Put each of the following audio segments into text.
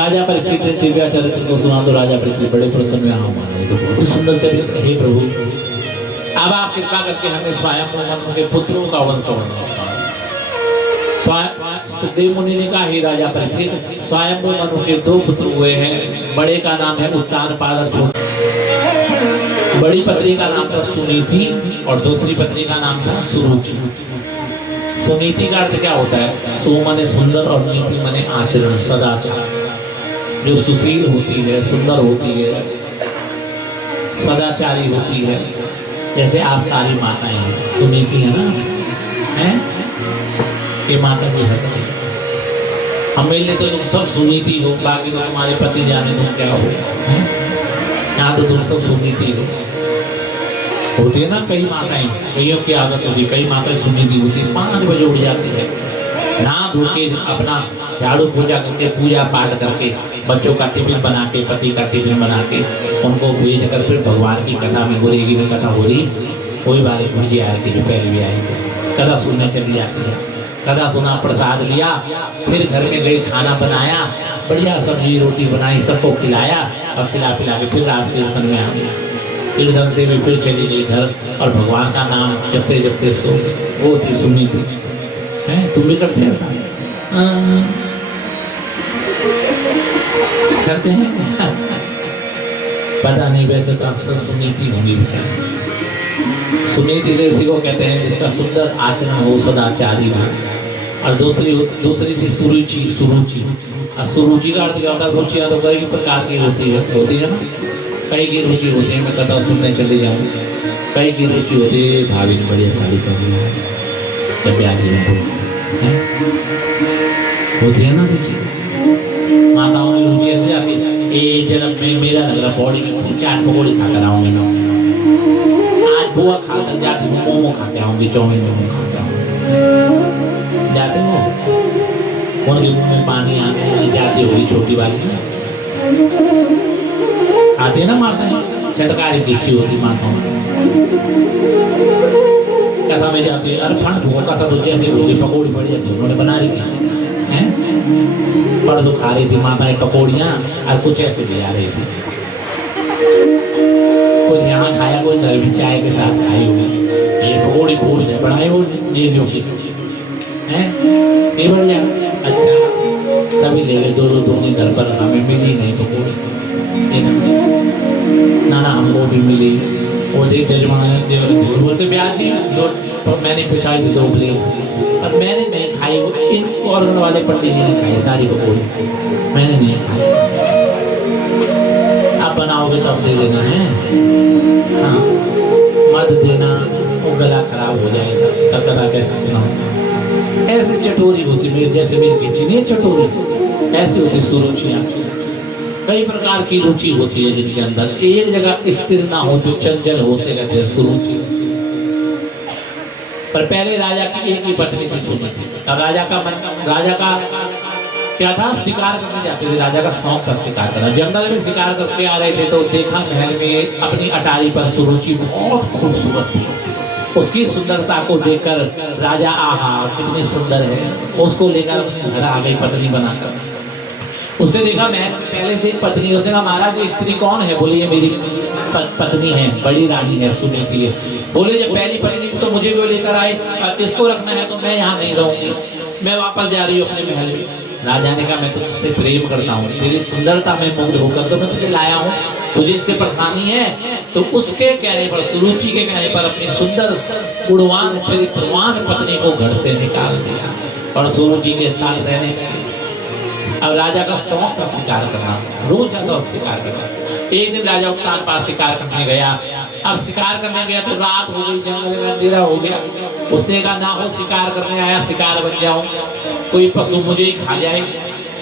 राजा परीक्षित ने दिव्या चरित्र को सुना तो राजा परीक्षित बड़े प्रसन्न हुए। हाँ महाराज तो बहुत ही सुंदर चरित्र है प्रभु। अब आप कृपा करके हमें स्वयं मनु के पुत्रों का वंश सुखदेव मुनि ने कहा, हे राजा परीक्षित, स्वयं मनु के 2 पुत्र हुए हैं। बड़े का नाम है उत्तानपाद और छोटे। बड़ी पत्नी का नाम था सुनीति और दूसरी पत्नी का नाम था सुरुचि। सुनीति का अर्थ क्या होता है? सु माने सुंदर और नीति माने आचरण, सदाचार। जो सुशील होती है, सुंदर होती है, सदाचारी होती है, जैसे आप सारी माताएं हैं, सुनीति है ना, हैं? ये माता भी हंसती है। हम मिलने तो तुम सब सुनीति हो, बाकी तो तुम्हारे पति जाने तुम क्या हो, यहाँ तो तुम सब सुनीति हो। होती है ना कई माताएं, कईयों की आदत होती है, कई माताएं सुनीति होती है, 5 बजे उठ जाती है, नहा धो के अपना झाड़ू पूजा करके, पूजा पाठ करके, बच्चों का टिफिन बना के, पति का टिफिन बना के, उनको भेज कर फिर भगवान की कथा में गुरेगी में कथा हो रही, कोई बार मुझे आए कि जो पहले भी आई कथा सुनने चली जाती है। कथा सुना, प्रसाद लिया, फिर घर में गई, खाना बनाया, बढ़िया सब्जी रोटी बनाई, सबको खिलाया और खिला पिला के फिर रात कीर्तन में आ गया। कीर्तन से भी फिर चली गई घर और भगवान का नाम जपते जपते सो। वो थी सुनी थी। तुम भी करते हैं ऐसा? करते हैं? पता नहीं, वैसे तो अक्सर सुनीति होंगी बेचारी। सुनीति इसी को कहते हैं जिसका सुंदर आचरण हो, सदाचारी हो। और दूसरी थी सुरुचि। सुरुचि और सुरुचि का अर्थ क्या होता है? रुचियाँ तो कई प्रकार की होती है ना। कई की रुचि होती है, मैं कथा सुनने चले जाऊँ। कई की रुचि होती है, भाभी ने बढ़िया साड़ी पहनी है, तो प्यार होती है ना रुचि। माताओं की रुचि ऐसे जाती है, ए जब मैं मेरा लग रहा बॉडी में 4 पकौड़ी खा कर आऊँगी मैं, आज बुआ खा कर जाती हूँ, मोमो खा के आऊँगी, चाउमीन मोमो खा के आऊँगी। जाते हो उनके मुँह में पानी आने जाती होगी, छोटी वाली आती है ना माताएं, चटकारी पीछी होती माताओं में। कथा में जाती है, अरे ठंड हुआ कथा तो जैसे होगी, पकौड़ी बढ़िया थी उन्होंने बना रही थी, हैं? परसों खा रही थी माताएं पकौड़ियाँ और कुछ ऐसे भी आ रही थी। कुछ यहाँ खाया, कोई घर में चाय के साथ खाई होगी। ये पकौड़ी खूब है बनाए वो नींदियों की, हैं? ये बढ़िया, अच्छा तभी ले गए 2 दोनों घर पर, हमें मिली नहीं पकौड़ी। ना हमको भी मिली। वो देख जजमान बोलते ब्याज दी, मैंने पिछाई थी 2 प्लेट और मैंने नहीं खाई, वो इन ऑर्गन वाले पंडित जी ने खाई सारी पकौड़ी, मैंने नहीं खाई। आप बनाओगे तब दे देना है, हाँ मत देना, वो गला खराब हो जाएगा, तब कथा कैसे सुनाओ। ऐसे चटोरी होती मेरी, जैसे मेरी बेटी नहीं चटोरी, ऐसी होती सुरुचियाँ। कई प्रकार की रुचि होती है जिनके अंदर एक जगह स्थिर ना हो, जो चंचल होते रहते हैं, सुरुचि। पर पहले राजा की एक ही पत्नी थी सुनीति। अब राजा का क्या था? शिकार करने जाते थे, राजा का शौक था शिकार करना। जंगल में शिकार करके आ रहे थे तो देखा महल में अपनी अटारी पर सुरुचि बहुत खूबसूरत थी। उसकी सुंदरता को देखकर राजा, आहा कितनी सुंदर है, उसको लेकर घर आ गई पत्नी बनाकर। उसने देखा मैं पहले से एक पत्नी, उसने कहा महाराज ये स्त्री कौन है? बोली ये मेरी पत्नी है, बड़ी रानी है, सुनीति है। बोले जब पहली पत्नी तो मुझे भी लेकर आए, इसको रखना है तो मैं यहाँ नहीं रहूंगी, मैं वापस जा रही हूँ अपने महल में। राजा ने कहा मैं तो तुझसे प्रेम करता हूँ, तेरी सुंदरता में मुग्ध होकर तो मैं तुझे लाया हूँ, तुझे इससे परेशानी है? तो उसके कहने पर, सुरुचि के कहने पर अपनी सुंदर गुणवान चरित्रवान पत्नी को घर से निकाल दिया और सुरुचि के साथ रहने लगे। अब राजा का शौक था शिकार करना, रोज जाता शिकार करना। एक दिन राजा उत्तानपाद शिकार करने गया। अब शिकार करने गया तो रात हो गई, जंगल में अंधेरा हो गया। उसने कहा ना हो शिकार करने आया, शिकार बन जाऊं, कोई पशु मुझे ही खा जाए।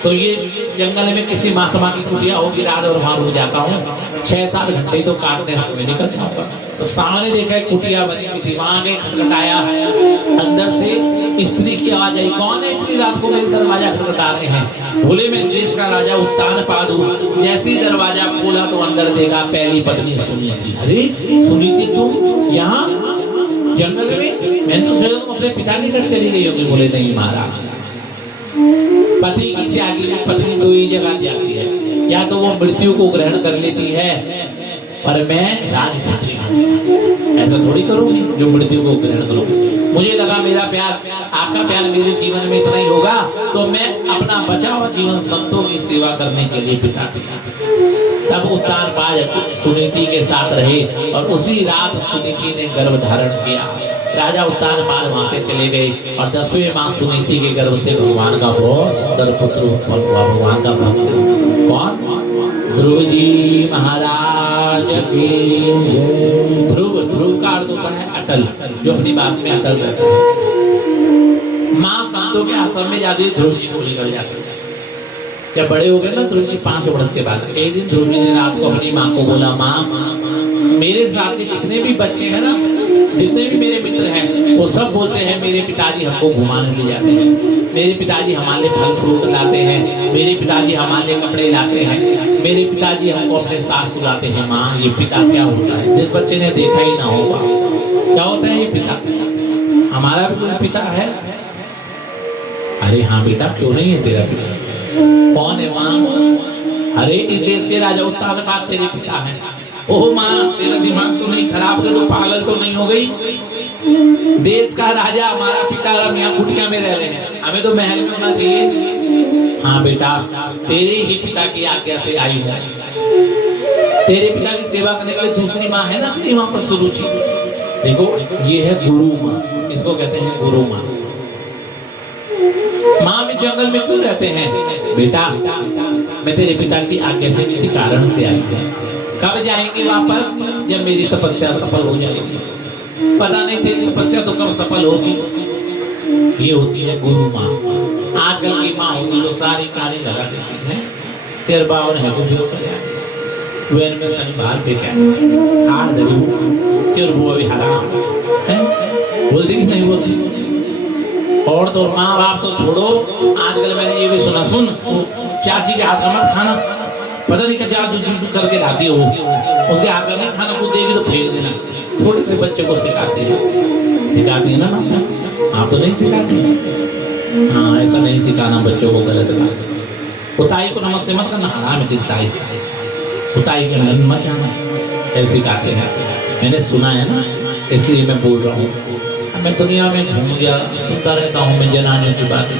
तो ये जंगल में किसी मासमा की कुटिया होगी, रात और वहां रुक जाता हूँ, 6-7 घंटे तो काटने में निकल जाऊंगा। तो सामने देखा कुटिया बनी हुई थी, वहां गए, खटखटाया, अंदर से स्त्री की आवाज आई, कौन है इतनी रात को मेरे दरवाजा खटखटा रहे हैं? बोले मैं देश का राजा उत्तानपाद हूं। जैसे ही दरवाजा खोला तो अंदर देखा पहली पत्नी सुनीति। अरे सुनीति तुम यहाँ जंगल में? मैंने तो सोचा तुम अपने पिता के घर चली गई होगी। बोले नहीं महाराज, पति की त्यागी पत्नी दो ही जगह जाती है, या तो वो मृत्यु को ग्रहण कर लेती है पर मैं राजपुत्री हूँ, ऐसा थोड़ी करूंगी जो मृत्यु को ग्रहण करूंगी। मुझे लगा मेरा प्यार, आपका प्यार मेरे जीवन में इतना ही होगा, तो मैं अपना बचा हुआ जीवन संतों की सेवा करने के लिए बिता दिया। तब उत्तानपाद सुनीति के साथ रहे और उसी रात सुनीति ने गर्भ धारण किया। राजा उत्तानपाद वहां से चले गए और 10वें माह सुनीति के गर्भ से भगवान का बहुत सुंदर पुत्र उत्पन्न हुआ। भगवान का भक्त कौन? ध्रुव जी महाराज की जय। ध्रुव, ध्रुव का अर्थ होता है अटल, जो अपनी बात में अटल रहता है। माँ संतों के आश्रम में जाती है, ध्रुव जी को लेकर जाते हैं। जब बड़े हो गए ना ध्रुव जी 5 वर्ष के बाद, एक दिन ध्रुव जी ने रात को अपनी माँ को बोला, माँ मेरे साथ के जितने भी बच्चे हैं ना, जितने भी मेरे मित्र हैं, वो सब बोलते हैं मेरे पिताजी हमको घुमाने ले जाते हैं, मेरे पिताजी हमारे फल फ्रूट लाते हैं, मेरे पिताजी हमारे कपड़े लाते हैं, मेरे पिताजी हमको अपने साथ सुलाते हैं। माँ ये पिता क्या होता है? जिस बच्चे ने देखा ही ना होगा क्या होता है ये पिता। हमारा भी कोई पिता है? अरे हाँ बेटा, क्यों नहीं है तेरा पिता? कौन है माँ? अरे इस देश के राजा उत्तानपाद तेरे पिता है। ओह माँ, तेरा दिमाग तो नहीं खराब है, तो पागल तो नहीं हो गई? देश का राजा हमारा पिता, हम यहाँ कुटिया में रह रहे हैं, हमें तो महल में होना चाहिए। हाँ बेटा, तेरे ही पिता की आज्ञा से आई हूँ। तेरे पिता की सेवा करने वाली दूसरी माँ है ना अपनी वहां पर सुरुचि। देखो ये है गुरु माँ, इसको कहते हैं गुरु माँ। माँ भी जंगल में क्यों रहते हैं? बेटा मैं तेरे पिता की आज्ञा से किसी कारण से आई हूँ। कब जाएंगे वापस? जब मेरी तपस्या सफल हो जाएगी। पता नहीं तेरी तपस्या तो कब सफल होगी। ये होती है गुरु माँ। आजकल की माँ होती जो सारी कार्य लगा देती है, तेरे बावन है को जो कर जाए वेन में संभाल पे क्या हार दरी तेरे वो भी हराम है, बोलती कि नहीं बोलती? और तो माँ बाप तो छोड़ो, आजकल मैंने ये भी सुना, सुन चाची के हाथ का मत खाना, पता नहीं क्या जादू करके लाती है वो, उसके हाथ का नहीं खाना, को देगी तो फेंक देना। छोटे से बच्चे को सिखाती है ना माँ, आप तो नहीं सिखाती। हाँ ऐसा नहीं सिखाना बच्चों को, गलत बात। उताई को नमस्ते मत करना, हराम है ताई, उताई के अंदर मत जाना, ऐसे सिखाते हैं। मैंने सुना है ना, इसलिए मैं बोल रहा हूँ। मैं दुनिया में घूम गया, सुनता रहता हूँ मैं जनानियों की बातें,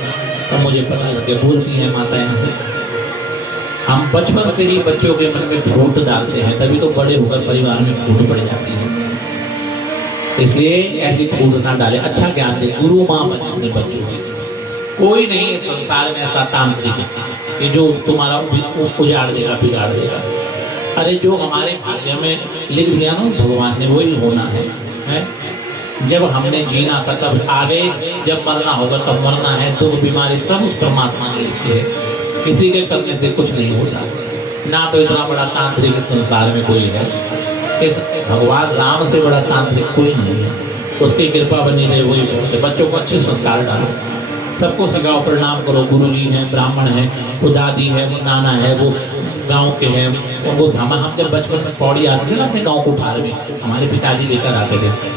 तब मुझे पता लगे बोलती है माताएं ऐसे। हम बचपन से ही बच्चों के मन में फूट डालते हैं, तभी तो बड़े होकर परिवार में फूट पड़ जाती है। इसलिए ऐसी फूट ना डाले, अच्छा ज्ञान दे, गुरु माँ बने अपने बच्चों की। कोई नहीं इस संसार में ऐसा तांत्रिक कि जो तुम्हारा उजाड़ देगा, बिगाड़ देगा। अरे जो हमारे भाग्य में लिख दिया ना भगवान ने, वही होना है? जब हमने जीना था तब आगे, जब मरना होगा तब मरना है। दुख बीमारी सब उस परमात्मा ने लिखी है, किसी के करने से कुछ नहीं होता। ना तो इतना बड़ा तांत्रिक इस संसार में कोई है, इस भगवान राम से बड़ा तांत्रिक कोई नहीं है। उसकी कृपा बनी रहे वही बहुत है। बच्चों को अच्छे संस्कार डालो, सबको सिखाओ, प्रणाम करो। गुरु जी हैं, ब्राह्मण हैं, वो दादी है, वो नाना है, वो गांव के हैं, उनको हम जब बचपन में पौड़ी आते थे ना अपने गाँव कुठार में, हमारे पिताजी लेकर आते थे।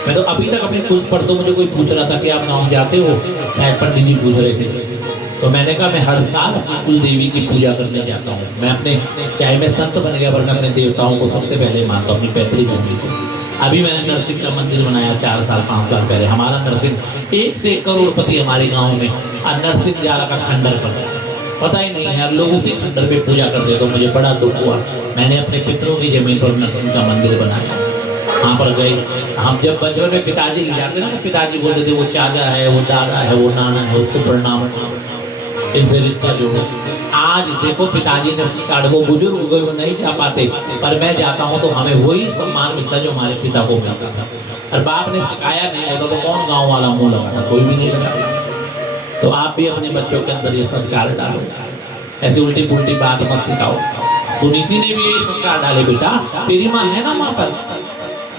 मैं तो अभी तक अपने कुछ परसों मुझे कोई पूछ रहा था कि आप गाँव जाते हो, शायद पंडित जी पूछ रहे थे, तो मैंने कहा मैं हर साल अपनी कुल देवी की पूजा करने जाता हूँ। मैं अपने चाहे मैं संत बन गया, वरना अपने देवताओं को सबसे पहले मानता हूँ, अपनी पैतृक भूमि को। अभी मैंने नरसिंह का मंदिर बनाया 4 साल 5 साल पहले। हमारा नरसिंह 1 से 1 करोड़पति हमारे गाँव में, और नरसिंह जाला का खंडर पर पता ही नहीं है, लोग उसी खंडर पे पूजा करते। तो मुझे बड़ा दुख हुआ, मैंने अपने पितरों की जमीन पर नरसिंह का मंदिर बनाया। वहाँ पर गए हम, जब बचपन में पिताजी ले जाते ना, तो पिताजी बोलते थे वो चाचा है, वो दादा है, वो नाना है, उसको प्रणाम, इनसे रिश्ता जोड़ो। आज देखो पिताजी ने संस्कार, वो बुजुर्ग हो गए, वो नहीं जा पाते, पर मैं जाता हूँ तो हमें वही सम्मान मिलता जो हमारे पिता को मिलता था। और बाप ने सिखाया नहीं होता तो कौन गाँव वाला मुँह लगाता? कोई भी नहीं लगाता। तो आप भी अपने बच्चों के अंदर ये संस्कार डालो, ऐसी उल्टी पुल्टी बात मत सिखाओ। सुनीति ने भी यही संस्कार डाले, बेटा तेरी माँ है ना माँ पर,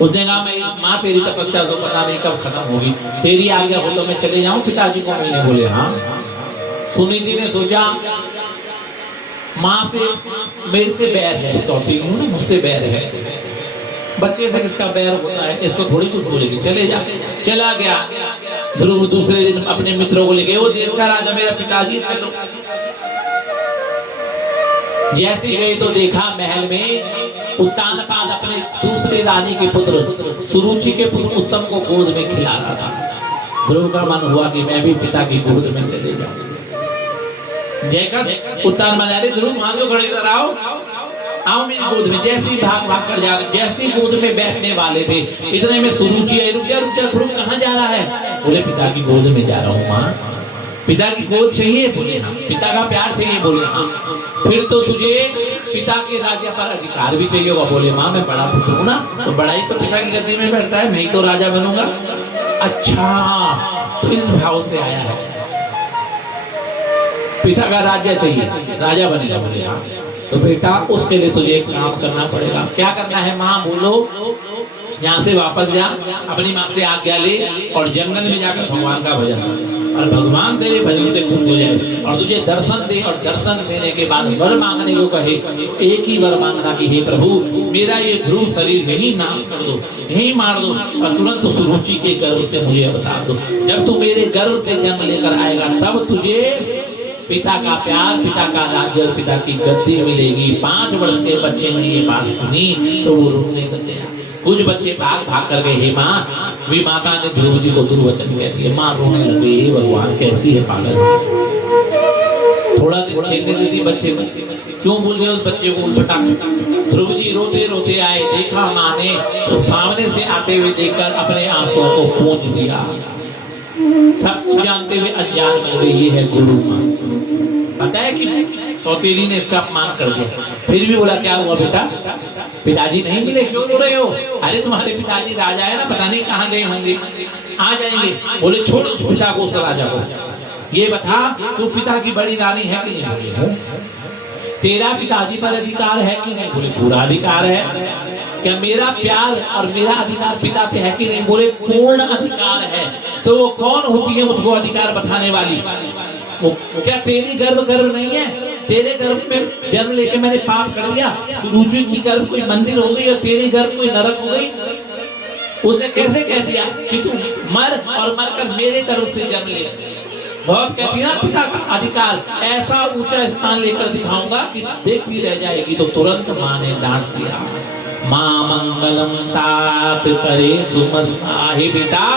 उसने कहा मैं माँ तेरी तपस्या तो पता नहीं कब खत्म होगी, तेरी आज्ञा हो तो मैं चले जाऊँ पिताजी को मिलने। बोले हाँ। सुनीति ने सोचा माँ से मेरे से बैर है, सौती हूँ ना, मुझसे बैर है, बच्चे से किसका बैर होता है, इसको थोड़ी कुछ बोलेगी, चले जा। चला गया, ध्रुव दूसरे दिन अपने मित्रों को लेके, वो देश का राजा मेरा पिताजी, चलो। जैसे गए तो देखा महल में उत्तानपाद अपने दूसरे रानी के पुत्र सुरुचि के पुत्र उत्तम को गोद में खिला रहा था। ध्रुव का मन हुआ कि मैं भी पिता की गोद में चले जाऊं। जयकर उत्तान बना रहे, ध्रुव मांगो खड़े इधर आओ, आओ मेरी गोद में। जैसी भाग भाग कर जा रहे, जैसी गोद में बैठने वाले थे इतने में सुरुचि आई, रुक जा ध्रुव, कहाँ जा रहा है? बोले पिता की गोद में जा रहा हूँ माँ। पिता की गोद चाहिए? बोले हाँ। पिता का प्यार चाहिए? बोले हाँ। फिर तो तुझे पिता के राज्य पर अधिकार भी चाहिए होगा? बोले माँ मैं बड़ा पुत्र हूँ ना, तो बड़ा ही तो पिता की गद्दी में बैठता है, मैं ही तो राजा बनूंगा। अच्छा, तो इस भाव से आया है, पिता का राज्य चाहिए, राजा बनेगा? बोले हाँ। तो बेटा उसके लिए तुझे एक काम करना पड़ेगा। क्या करना है माँ? बोलो। यहाँ से वापस जा, अपनी माँ से आज्ञा ले और जंगल में जाकर भगवान का भजन कर, और भगवान तेरे भजन से खुश हो जाए और तुझे दर्शन दे, और दर्शन देने के बाद वर मांगने को कहे। एक ही वर मांगना कि हे प्रभु मेरा ये ध्रुव शरीर यही नाश कर दो, यही मार दो, और तुरंत सुरुचि के गर्भ से मुझे अवतार दो। जब तू मेरे गर्भ से जन्म लेकर आएगा तब तुझे पिता का प्यार, पिता का राज्य और पिता की गद्दी मिलेगी। 5 वर्ष के बच्चे ने ये बात सुनी तो वो रोने लगे। कुछ बच्चे भाग भाग कर गए, हे माँ। वी माता ने ध्रुव जी को दुर्वचन कह दिया। माँ रोने लगी, हे भगवान कैसी है पागल। थोड़ा देर खेलने देती बच्चे को, क्यों बोल रहे उस बच्चे को उल्टा? ध्रुव जी रोते रोते आए, देखा माँ ने तो सामने से आते हुए देखकर अपने आंसुओं को पोंछ दिया। सब कुछ जानते हुए अनजान बन गई, ये है गुरु माँ। पता है कि सौतेली ने इसका अपमान कर दिया, फिर भी बोला क्या हुआ बेटा, पिताजी नहीं मिले, क्यों रो रहे हो? अरे तुम्हारे पिताजी राजा है ना, पता नहीं कहाँ गए होंगे, आ जाएंगे। बोले छोड़ उस पिता को, उस राजा को। ये बता तू पिता की बड़ी रानी है कि नहीं? बोले तेरा पिताजी पर अधिकार है कि नहीं? बोले पूरा अधिकार है। क्या मेरा प्यार और मेरा अधिकार पिता पे है कि नहीं? बोले पूर्ण अधिकार है। तो वो कौन होती है मुझको अधिकार बताने वाली? वो क्या तेरी गर्भ नहीं है? तेरे गर्भ में जन्म लेके मैंने पाप कर दिया? सुरुचि की गर्भ कोई मंदिर हो गई और तेरी गर्भ कोई नरक हो गई? उसने कैसे कह दिया कि तू मर और मरकर मेरे गर्भ से जन्म ले? बहुत कहती है ना पिता का अधिकार, ऐसा ऊंचा स्थान लेकर दिखाऊंगा कि देखती रह जाएगी। तो तुरंत माँ ने डांट दिया, माँ मंगलम तात करे सुमस्ताहि पिता।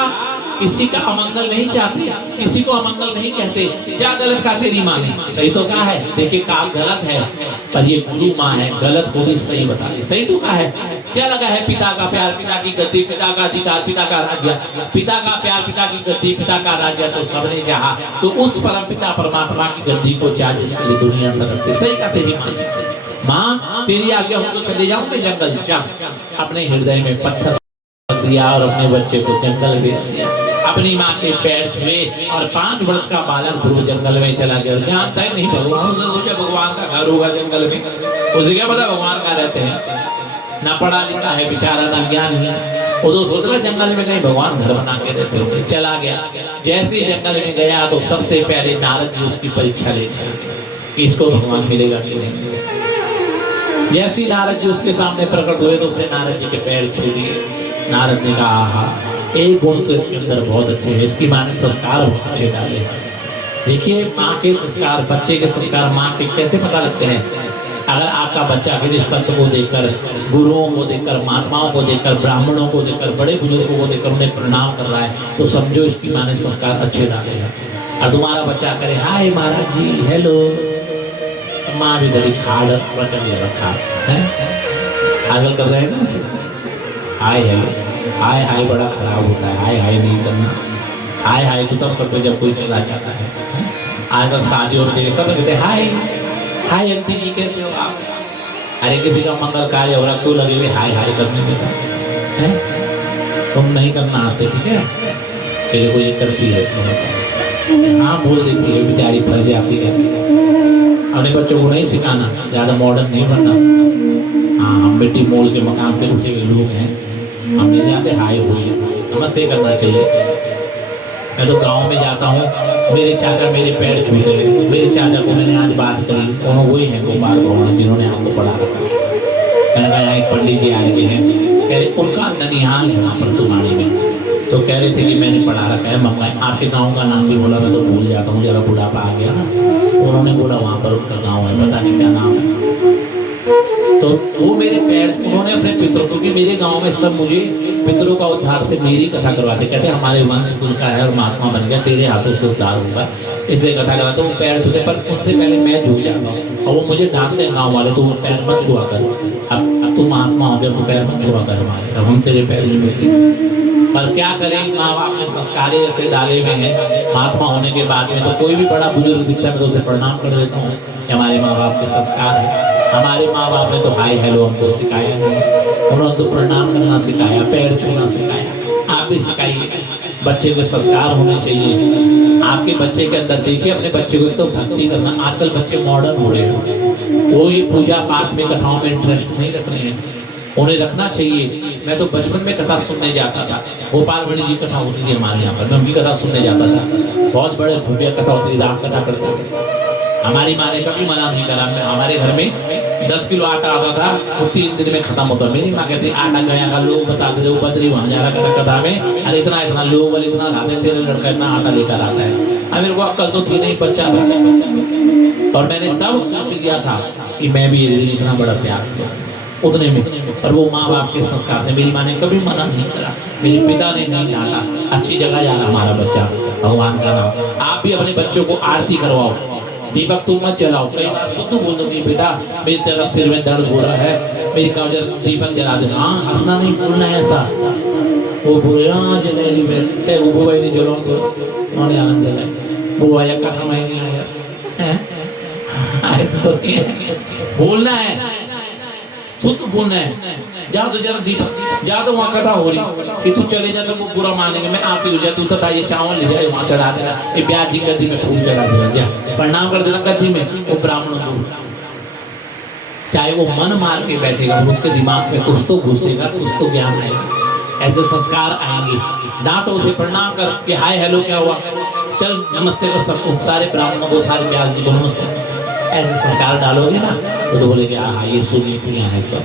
किसी का अमंगल नहीं चाहते, किसी को अमंगल नहीं कहते। क्या गलत कहा तेरी माँ ने? सही तो कहा है। देखिए काम गलत है पर ये गुरु माँ है, गलत को भी सही बता रही। सही तो कहा है। क्या लगा है? पिता का प्यार, पिता की गद्दी, पिता का अधिकार, पिता का राज्य। पिता का प्यार, पिता की गद्दी, पिता का राज्य तो सबने चाहा, तो उस परम पिता परमात्मा की गद्दी को चाह जिसके लिए दुनिया तरसती। सही कहा तेरी माँ। माँ तेरी आज्ञा हो तो चले जाऊंगे जंगल। जा अपने हृदय में पत्थर दिया और अपने बच्चे को जंगल भेज दिया। अपनी माँ के पैर छुए और 5 वर्ष का बालक ध्रुव जंगल में चला गया। जानता ही नहीं भगवान, भगवान का घर होगा जंगल में, उसे क्या पता भगवान का रहते हैं। ना पढ़ा लिखा है बेचारा, ना ज्ञान है। वो तो सोच रहा जंगल में कहीं भगवान घर बना के रहते होंगे। चला गया, जैसे ही जंगल में गया तो सबसे पहले नारद जी उसकी परीक्षा ले कि इसको भगवान मिलेगा कि नहीं। जैसे नारद जी उसके सामने प्रकट हुए तो उसने नारद जी के पैर छू दिए। नारद ने कहा आहा, एक गुण तो इसके अंदर बहुत अच्छे है, इसकी माँ ने संस्कार बहुत अच्छे डाले। देखिए माँ के संस्कार, बच्चे के संस्कार माँ के कैसे पता लगते हैं? अगर आपका बच्चा किसी संत को देखकर, गुरुओं को देखकर, महात्माओं को देखकर, ब्राह्मणों को देखकर, बड़े बुजुर्गों को देखकर उन्हें प्रणाम कर रहा है तो समझो इसकी माँ ने संस्कार अच्छे डाले हैं। और तुम्हारा बच्चा करे हाय महाराज जी, हेलो, माँ भी बड़ी खाड़ बटन ले रखा है, पागल कर रहे हैं ना। हाय हेलो, हाय हाय बड़ा खराब होता है, हाय हाय नहीं करना। हाय हाय तो तब करते जब कोई चला जाता है। आजकल शादी और देख सब कहते हाय हाय आंटी जी कैसे हो आप? अरे किसी का मंगल कार्य हो रहा, क्यों लगे हुए हाय हाय करने में? तुम नहीं करना आज से, ठीक है? पहले कोई करती है इसमें, हाँ बोल देती है, बेचारी फंस जाती है। अपने बच्चों को नहीं सिखाना, ज़्यादा मॉडर्न नहीं बनना। हाँ हम मिट्टी मोल के मकान से उठे हुए लोग हैं, हम नहीं जाते हाय हो, नमस्ते करना चाहिए। मैं तो गांव में जाता हूँ, मेरे चाचा मेरे पैर छूते हैं। मेरे चाचा को मैंने आज बात करी, दोनों वही हैं गोपाल भवन जिन्होंने आपको पढ़ा रखा। मैंने कहा यहाँ एक पंडित जी आए हुए हैं, कह रहे उनका ननिहाल है वहाँ पर सुमाड़ी में, तो कह रहे थे कि मैंने पढ़ा रखा है मंगाए, आपके गांव का नाम भी बोला, मैं तो भूल जाता हूँ, जरा बुढ़ापा आ गया ना। उन्होंने बोला वहाँ पर उनका गाँव है, पता नहीं क्या नाम है। तो वो मेरे पैर, उन्होंने अपने पितरों, क्योंकि मेरे गाँव में सब मुझे पितरों का उद्धार से मेरी कथा करवाते, कहते हमारे वंश कुल का है और महात्मा बन गया, तेरे हाथों से उद्धार होगा, इसलिए कथा कराते। वो पैर छूते, पर उनसे पहले मैं झूठ जाता हूँ और वो मुझे डांटते गाँव वाले, तो वो पैर मत छुआ कर, अब तू महात्मा हो गया तो पैर मत छुआ कर हमारे, अब हम तेरे पैर छुएंगे। पर क्या करें, माँ बाप ने संस्कार ऐसे डाले हुए हैं, महात्मा होने के बाद में तो कोई भी बड़ा बुजुर्ग दिखता है तो उसे प्रणाम कर देता हूँ। हमारे माँ बाप के संस्कार है। हमारे माँ बाप ने तो हाय हेलो हमको सिखाया नहीं, उन्होंने तो प्रणाम करना सिखाया, पैर छूना सिखाया। आप भी सिखाइए, बच्चे के संस्कार होने चाहिए। आपके बच्चे के अंदर देखिए, अपने बच्चे को तो भक्ति करना, आजकल बच्चे मॉडर्न हो रहे हैं, वो ये पूजा पाठ में कथाओं में इंटरेस्ट नहीं रख रहे हैं, उन्हें रखना चाहिए। मैं तो बचपन में कथा सुनने जाता था, गोपाल भाड़ी जी कथा होती थी हमारे यहाँ पर, मैं उनकी कथा सुनने जाता था, बहुत बड़े भव्य कथा होती थी, राम कथा करते थे। हमारी माँ ने कभी मना नहीं करा। हमारे घर में 10 किलो आटा आता था, वो 3 दिन में खत्म होता। मेरी माँ कहती आटा गया का, लोग बताते थे वो बद्री वहाँ जा रहा कथा में, अरे इतना इतना लोग वाले इतना लाते, तेरे लड़का इतना आटा लेकर आता है। अब मेरे को अक्ल तो थी नहीं, बच्चा था, और मैंने तब सोच लिया था कि मैं भी ये इतना बड़ा प्रयास करूँ उतने में। पर वो माँ बाप के संस्कार थे, मेरी माँ ने कभी मना नहीं करा, मेरे पिता ने नहीं डांटा, अच्छी जगह जा रहा हमारा बच्चा, भगवान का नाम। आप भी अपने बच्चों को आरती करवाओ, दीपक तुम मत जलाओ। कई बार शुद्ध बोल दो कि बेटा मेरी तरफ सिर में दर्द हो रहा है, मेरी कब्ज दीपक जला दे। हाँ, हंसना नहीं, बोलना है ऐसा। वो बोले हाँ जलाएगी, मैं वो बुआ नहीं जलाऊंगे, उन्होंने आनंद जलाए, बुआ या कथा मैं नहीं आया, ऐसा तो नहीं है, बोलना है, शुद्ध बोलना है। जाओ तो जरा दीपक, जाओ तो वहाँ कथा हो रही, फिर तू चले जा तो वो बुरा मानेंगे, मैं आती हो जाए, तू तो ये चावल ले जाए वहाँ चढ़ा देना, ये ब्याज जी गद्दी में फूल चढ़ा देना, जा प्रणाम कर देना गद्दी में, वो ब्राह्मण को। चाहे वो मन मार के बैठेगा, उसके दिमाग में कुछ तो घुसेगा, कुछ तो ज्ञान आएगा, ऐसे संस्कार आएंगे। डांटो उसे, प्रणाम कर कि हाय हेलो क्या हुआ, चल नमस्ते कर सबको, सारे ब्राह्मणों को, सारे ब्याज जी को नमस्ते। ऐसे संस्कार डालोगे ना तो बोलेगे हाँ ये सुनिया है सब।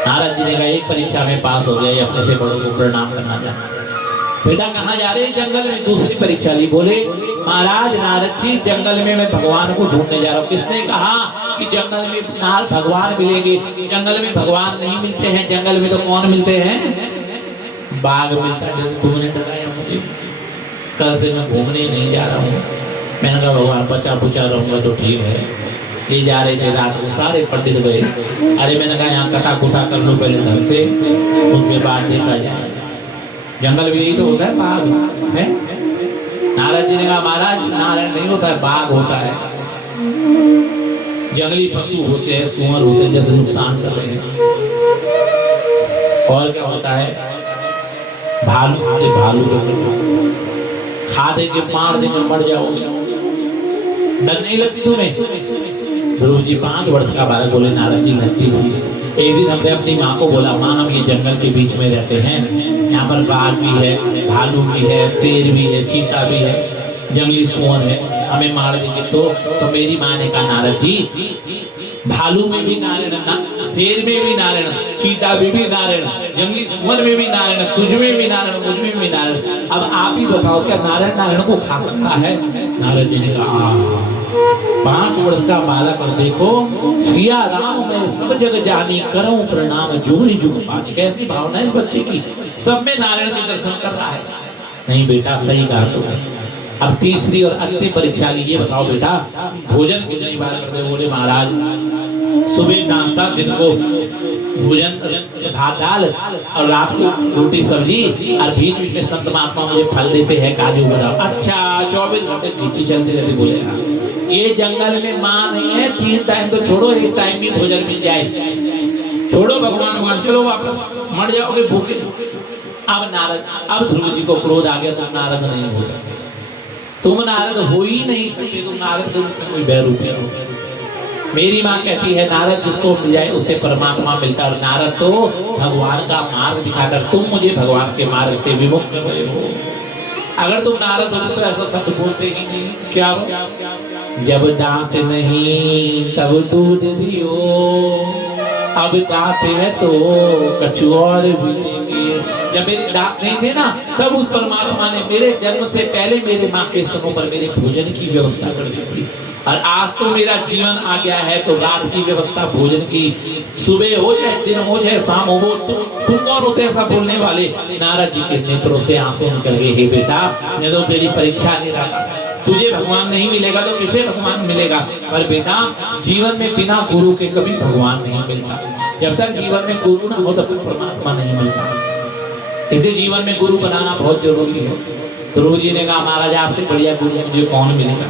नारद जी ने कहा एक परीक्षा में पास हो गया, अपने से बड़ों को प्रणाम करना चाहता। बेटा कहाँ जा रहे हैं? जंगल में। दूसरी परीक्षा ली, बोले महाराज नारद जी जंगल में मैं भगवान को ढूंढने जा रहा हूँ। किसने कहा कि जंगल में नार भगवान मिलेंगे? जंगल में भगवान नहीं मिलते हैं, जंगल में तो कौन मिलते हैं? बाघ मिलता है। जैसे तुमने बताया मुझे, कल से मैं घूमने नहीं जा रहा हूँ। मैंने कहा भगवान बचा बुचा रहूंगा तो ठीक है। ये जा रहे थे रात को, सारे पंडित गए। अरे मैंने कहा यहाँ कथा कुथा कर लो पहले ढंग से, उसके बाद देखा जाए। जंगल में यही तो होता है, बाघ है। नारद जी ने कहा महाराज नारायण नहीं होता है, बाघ होता है। जंगली पशु होते हैं, सुअर होते हैं, जैसे नुकसान कर रहे हैं। और क्या होता है? भालू होते, भालू खा देंगे, मार देंगे, मर जाओगे। डर नहीं लगती तुम्हें? ध्रुव जी 5 वर्ष का बालक, बोले नारद जी लगती थी। एक दिन हमने अपनी माँ को बोला, माँ हम ये जंगल के बीच में रहते हैं, यहाँ पर बाघ भी है, भालू भी है, शेर भी है, चीता भी है, जंगली सुअर है, हमें मार देंगे तो मेरी माँ ने कहा नारद जी भालू में भी नारायण, शेर में भी नारायण, चीता में भी नारायण, जंगली सुअर में भी नारायण, तुझ में भी नारायण, मुझ में भी नारायण। अब आप ही बताओ क्या नारायण नारायण को खा सकता है? नारद जी ने कहा 5 वर्ष का बालक, और देखो सिया राम मैं सब जग जानी, करूं प्रणाम जोड़ी जुग पानी। कैसी भावना है इस बच्चे की, सब में नारायण के दर्शन कर रहा है। नहीं बेटा सही कहा तुमने। अब तीसरी और अंतिम परीक्षा ली। ये बताओ बेटा भोजन कितनी बार करते? बोले महाराज सुबह नाश्ता, दिन को भोजन भात दाल, और रात को रोटी सब्जी, और बीच बीच में संत महात्मा मुझे फल देते हैं, काजू बादाम। अच्छा 24 घंटे खींची चलती रहती। बोले ये जंगल में माँ नहीं है, 3 टाइम तो छोड़ो, 1 टाइम भी भोजन मिल जाए, छोड़ो भगवान भगवान, चलो वापस, मर जाओगे भूखे। अब नारद, अब ध्रुव जी को क्रोध आ गया, तुम नारद नहीं हो सकते, तुम नारद हो ही नहीं सकते, तुम नारद के रूप में कोई बैरूपी हो। मेरी माँ कहती है नारद जिसको मिल जाए उसे परमात्मा मिलता है, और नारद तो भगवान का मार्ग दिखाकर तुम मुझे भगवान के मार्ग से विमुक्त कर रहे हो। अगर तुम नारद हो तो ऐसा शब्द बोलते ही नहीं। क्या हो? जब दांत नहीं तब दूध दियो, अब दांत है तो कछु और भी देंगे। जब मेरी दांत नहीं थे ना, तब उस परमात्मा ने मेरे जन्म से पहले मेरे माँ के स्तनों पर मेरे भोजन की व्यवस्था कर दी थी। और आज तो मेरा जीवन आ गया है, तो रात की व्यवस्था भोजन की, सुबह हो जाए, दिन हो जाए, शाम हो, तुम कौन होते ऐसा बोलने वाले? नारद जी के नेत्रों से आंसू निकल गए, हे बेटा, मैं तो तेरी परीक्षा ले रहा था, तुझे भगवान नहीं मिलेगा तो किसे भगवान मिलेगा? पर बेटा, जीवन में बिना गुरु के कभी भगवान नहीं मिलता। जब तक जीवन में गुरु ना हो तब तक परमात्मा नहीं मिलता। इसलिए जीवन में गुरु बनाना बहुत जरूरी है। ध्रुव जी ने कहा, महाराज आपसे बढ़िया गुरु मुझे कौन मिलेगा,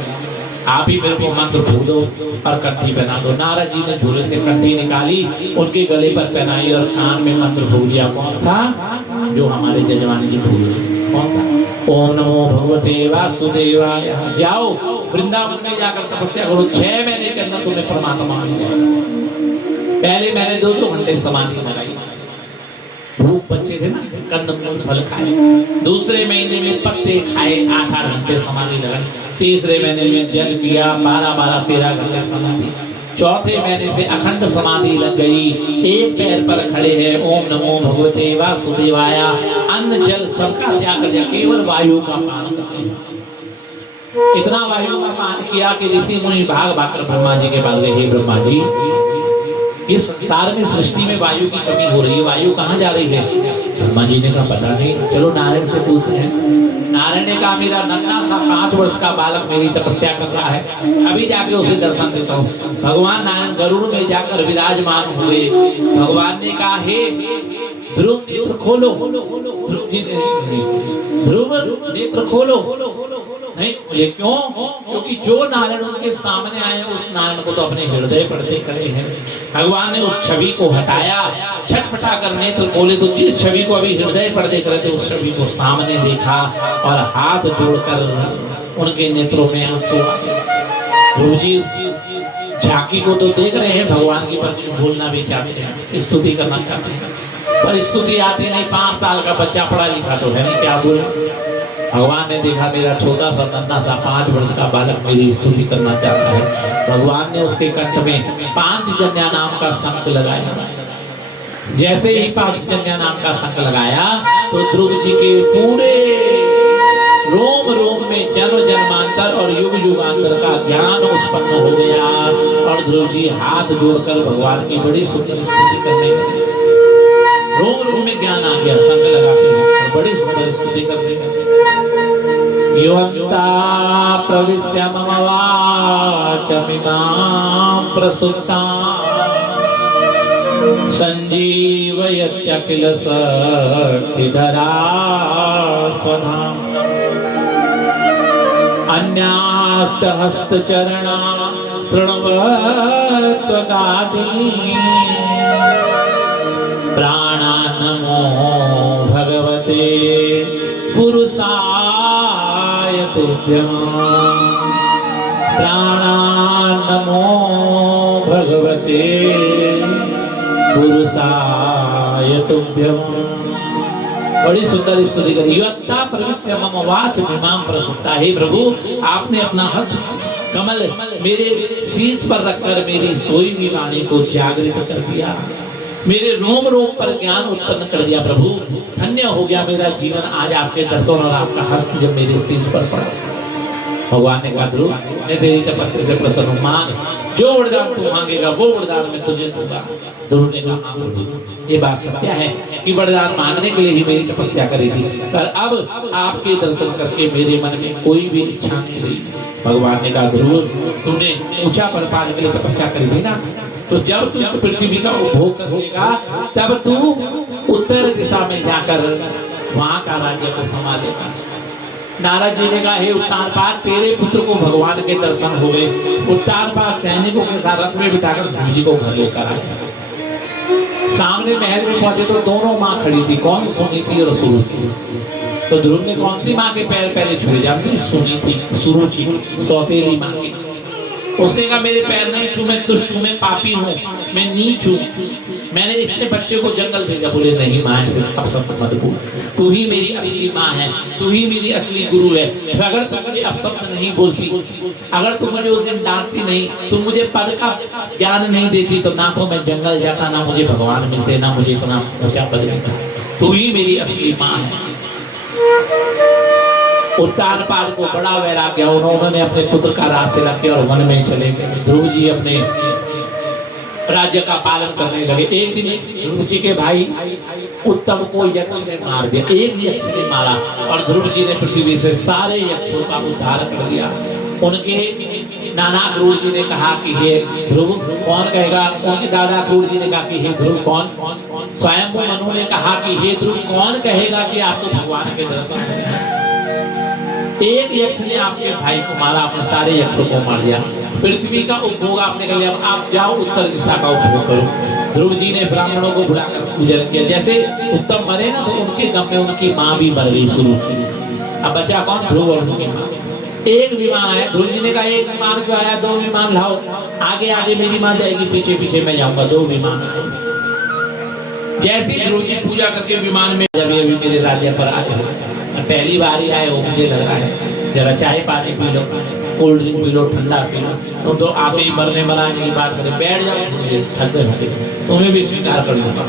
आप ही मेरे को मंत्र फूक दो और कंठी पहना दो। नारद जी ने झोले से कंठी निकाली, उनके गले पर पहनाई और कान में मंत्र फूक दिया। कौन सा? जो हमारे जजमान जी भूल गए। कौन सा? ओम नमो भगवते वासुदेवाय। जाओ वृंदावन में जाकर तपस्या करो, 6 महीने के अंदर तुम्हें परमात्मा मिल जाएगा। पहले मैंने 2-2 घंटे समाधि लगाई, भूख बच्चे थे ना, कंदमूल फल खाए। दूसरे महीने में पत्ते खाए, 8-8 घंटे समाधि लगाई। तीसरे महीने में जल पिया, 12-13 घंटे समाधि। चौथे महीने से अखंड समाधि लग गई, एक पैर पर खड़े हैं, ओम नमो भगवते वासुदेवाय। अन्न जल सबका त्याग कर दिया, केवल वायु का पान करते हैं। इतना वायु का पान किया कि ऋषि मुनि भाग भागकर ब्रह्मा जी के पास गए, हे ब्रह्मा जी, इस संसार में सृष्टि में वायु की कमी हो रही है, वायु कहाँ जा रही है? ब्रह्मा जी ने कहा पता नहीं, चलो नारायण से पूछते हैं। नारायण ने कहा, मेरा नन्हा सा 5 वर्ष का बालक मेरी तपस्या कर रहा है, अभी जाके उसे दर्शन देता हूँ। भगवान नारायण गरुड़ में जाकर विराजमान हुए। भगवान ने कहा, हे ध्रुव नेत्र खोलो। ध्रुव जी ने, ध्रुव नेत्र खोलो। नहीं खोले, क्यों? क्योंकि जो नारायण उनके सामने आए, उस नारायण को तो अपने हृदय पर देख रहे हैं। भगवान ने उस छवि को हटाया, छटपटा कर नेत्र खोले, तो जिस छवि को अभी हृदय पर देख रहे थे, उस छवि को सामने देखा और हाथ जोड़कर उनके नेत्रों में आंसू आ गए। ध्रुव जी झांकी को तो देख रहे हैं भगवान की, पर बोलना भी चाहते हैं, स्तुति करना चाहते हैं, पर स्तुति आती नहीं। 5 साल का बच्चा पढ़ा लिखा तो है नहीं, क्या बोला? भगवान ने देखा मेरा छोटा सा नन्हा सा 5 वर्ष का बालक मेरी स्तुति करना चाहता है। भगवान ने उसके कंठ में पांचजन्य नाम का शंख लगाया। जैसे ही पांचजन्य नाम का शंख लगाया, तो ध्रुव जी के पूरे रोम रोम में जन्म जन्मांतर और युग युगांतर का ज्ञान उत्पन्न हो गया। और ध्रुव जी हाथ जोड़कर भगवान की बड़ी सुंदर स्तुति करने लगे। रोम रोम में ज्ञान आ गया, शंख लगाते हैं, बड़ी सुंदर स्तुति करने लगे। योऽन्ता प्रविश्य मम वाचमिमां प्रसुप्तां संजीवयत्यखिल शक्तिधरा स्वधाम्। अन्यास्तहस्तचरणा शृण्वत्वगादीन् प्राणान्नमो भगवते पुरुषाय तुभ्यं। प्राणान्नमो भगवते पुरुषाय तुभ्यं। बड़ी सुंदर स्तुति करी। योऽन्ता प्रविश्य मम वाचमिमां प्रसुप्तां। हे प्रभु, आपने अपना हस्त कमल मेरे शीश पर रखकर मेरी सोई हुई वाणी को जागृत कर दिया, मेरे रोम रोम पर ज्ञान उत्पन्न कर दिया। प्रभु, धन्य हो गया मेरा जीवन आज आपके दर्शन और आपका हस्त जब मेरे शीश पर पड़ा। भगवान ने कहा, ध्रुव, मैं तेरी तपस्या से प्रसन्न हूं, मांग, जो वरदान तू मांगेगा वो वरदान मैं तुझे दूंगा। ध्रुव ने कहा, ये बात सत्य है कि वरदान मांगने के लिए ही मेरी तपस्या करी थी, पर अब आपके दर्शन करके मेरे मन में कोई भी इच्छा नहीं रही। भगवान ने कहा, ध्रुव, तूने ऊंचा पद पाने के लिए तपस्या करी थी ना, तो जब तू पृथ्वी का उपभोग करेगा, तब तू उत्तर दिशा में जाकर वहां का राज्य को संभालेगा। नारद जी ने कहा, हे उत्तानपाद, तेरे पुत्र को भगवान के दर्शन हो गए। उत्तानपाद सैनिकों के साथ रथ में बिठाकर ध्रुव जी को घर लेकर आए। सामने महल में पहुंचे तो दोनों माँ खड़ी थी, कौन? सुनीति और सुरुचि। तो ध्रुव ने कौन सी माँ के पैर पहले छुए? जानती? सुनीति, सुरुचि, सौतेली माँ की। उसने कहा, मेरे पैर नहीं छू, मैं दुष्ट हूँ, मैं पापी हूँ, मैं नीच हूँ, मैंने इतने बच्चे को जंगल भेजा। बोले, नहीं माँ, ऐसे अपशब्द मत बोल, तू ही मेरी असली माँ है, तू ही मेरी असली गुरु है। अगर तू मुझे अपशब्द नहीं बोलती, अगर तू मुझे उस दिन डांटती नहीं, तू मुझे पद का ज्ञान नहीं देती, तो ना तो मैं जंगल जाता, ना मुझे भगवान मिलते, ना मुझे इतना ऊंचा पद मिलता। तू ही मेरी असली माँ है। उत्तानपाद को बड़ा वैराग्य, उन्होंने अपने पुत्र का रास्ते रखे और वन में चले गए। ध्रुव जी अपने राज्य का पालन करने लगे। एक दिन ध्रुव जी के भाई उत्तम को यक्ष ने मार दिया, एक यक्ष ने मारा और ध्रुव जी ने पृथ्वी से सारे यक्षों का उद्धार कर दिया। उनके नाना क्रूर जी ने कहा कि हे ध्रुव कौन कहेगा, उनके दादा क्रूर जी ने कहा कि हे ध्रुव कौन, स्वयं मनु ने कहा कि हे ध्रुव कौन कहेगा कि आपको भगवान के दर्शन हुए। एक यक्ष ने आपके भाई को मारा, आपने सारे यक्षों को मार दिया। पृथ्वी का उपभोग आपने कर लिया, आप जाओ उत्तर दिशा का उपभोग करो। ध्रुव जी ने ब्राह्मणों को बुलाकर पूजन किया। जैसे उत्तम मरे ना तो उनके गम में उनकी माँ भी मर गई शुरू से। अब बचा कौन, ध्रुव और उनकी माँ। एक विमान आया, ध्रुव जी ने कहा एक विमान क्यों आया, दो विमान लाओ, आगे आगे मेरी माँ जाएगी, पीछे पीछे मैं जाऊंगा। दो विमान आए। जैसे ध्रुव जी पूजा करके विमान में जब ये मेरे राज्य पर आ गए, पहली बार ही आए हो, मुझे लग रहा है जरा चाय पानी P low, cold drink P low, ठंडा पी लो, तो आप ही मरने मराने की बात करें, बैठ जाओ, मुझे ठंडे होंगे, तुम्हें भी स्वीकार कर लूंगा।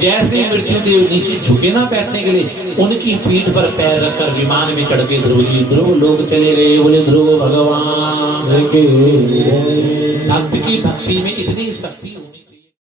जैसे मृत्युदेव नीचे झुके ना बैठने के लिए, उनकी पीठ पर पैर रखकर विमान में चढ़ के ध्रुव जी, ध्रुव लोग चले गए। बोले ध्रुव भगवान के भक्त की भक्ति में इतनी शक्ति होनी